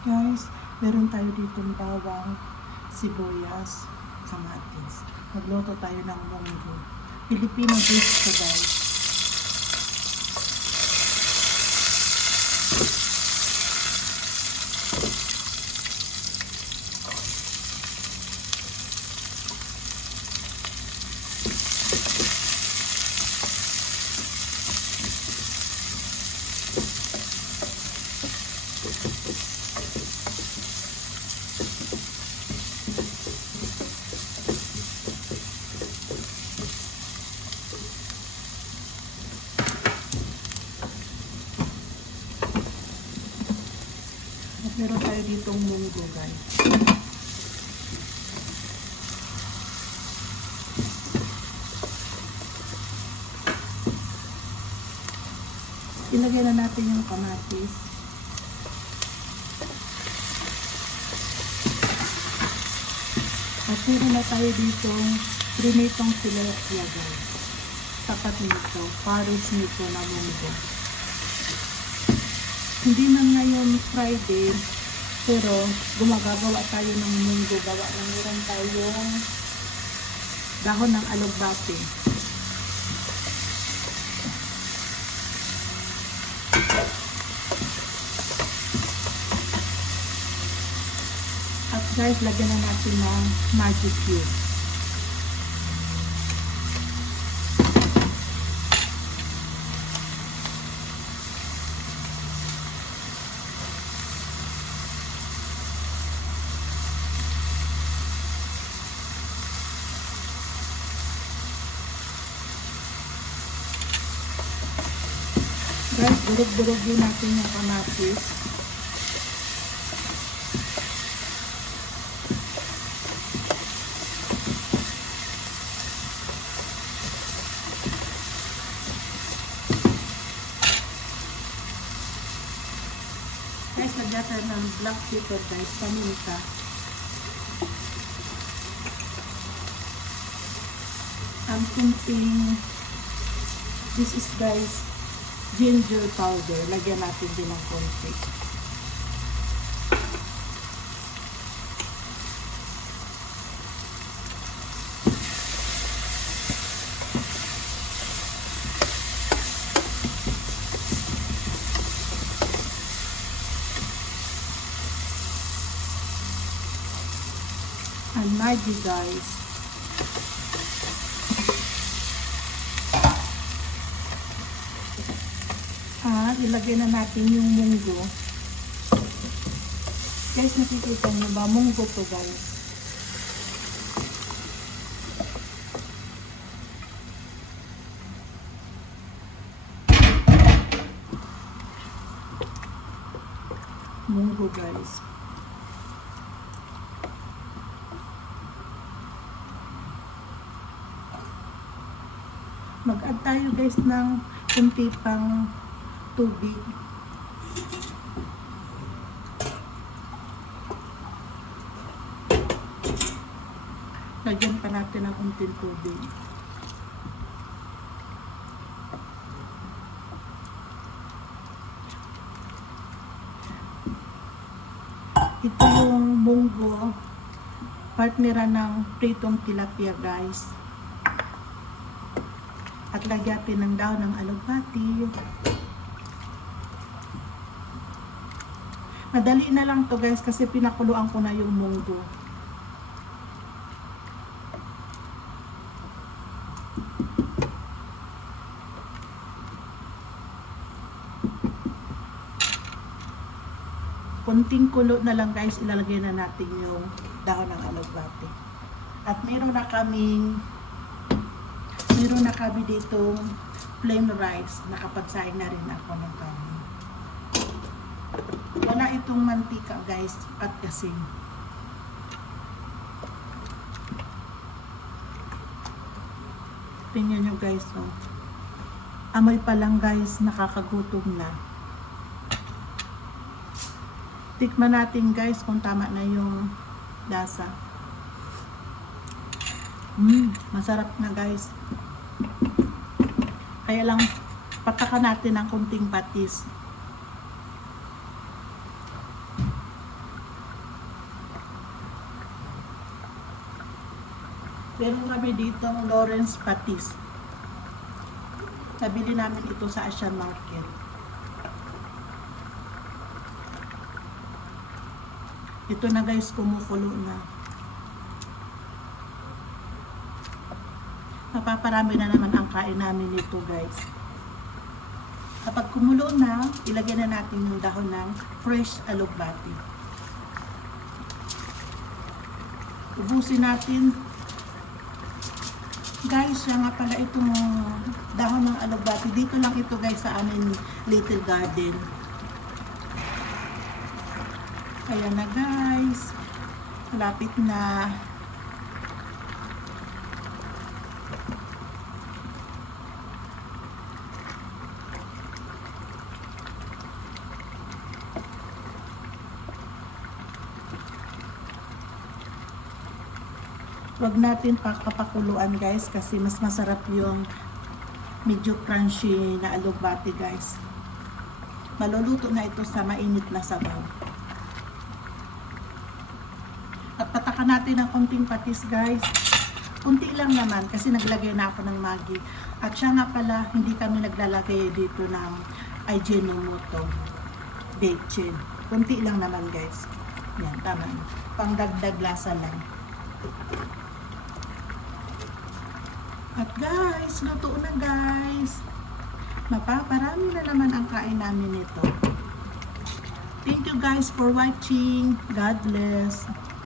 Guys, meron tayo dito bawang, sibuyas, kamatis. Magluto tayo ng munggo. Filipino dish to guys. At meron tayo ditong munggo guys. Ilagay na natin yung kamatis. At meron na tayo ditong prinitong tilapia guys. Tapat nito, pares nito na munggo. Hindi man ngayon Friday, pero gumagawa tayo ng munggo. Gawa na meron tayong dahon ng alugbate. At guys, lagyan na natin ng magic cube. Guys, durog-durog din natin yung kamatis. Guys, lagyan tayo ng black pepper guys, paminta. Ang kunting, this is guys, ginger powder. Lagyan natin din ng konti. And Maggi guys. At ilagay na natin yung munggo. Guys, nakikita nyo ba? Munggo to guys. Munggo guys. Mag-add tayo guys ng kunti pang tubig. Lagyan pa natin ng kunting tubig. Ito yung munggo, partneran ng pritong tilapia guys. At lagyan ng dahon ng alugbati. Madali na lang to guys kasi pinakuluan ko na yung munggo. Konting kulo na lang guys, ilalagay na natin yung dahon ng alugbati. At meron na kami ditong plain rice. Nakapagsaing na rin ako ng kanin. Wala itong mantika guys at asin. Tingnan nyo guys, oh. Amoy pa lang guys, nakakagutom na. Tikman natin guys kung tama na yung lasa. Masarap na guys. Kaya lang patakan natin ng kunting patis. Meron kami dito Lawrence Patis. Nabili namin ito sa Asian Market. Ito na guys, kumukulo na. Mapaparami na naman ang kain namin nito guys. Kapag kumulo na, ilagay na natin yung dahon ng fresh alugbati. Ubusin natin. Guys, siya nga pala itong dahon ng alugbati. Dito lang ito guys sa aming little garden. Ayan na guys. Malapit na. Huwag natin pakapakuluan guys kasi mas masarap yung medyo crunchy na alugbati guys. Maluluto na ito sa mainit na sabaw. At patakan natin ng konting patis guys. Kunti lang naman kasi naglagay na ako ng Maggi. At siya nga pala, hindi kami naglalagay dito ng Ajinomoto Bechin. Kunti lang naman guys. Yan, tama. Pangdagdag lasa lang. At guys, luto na guys. Mapaparami na naman ang kain namin nito. Thank you guys for watching. God bless.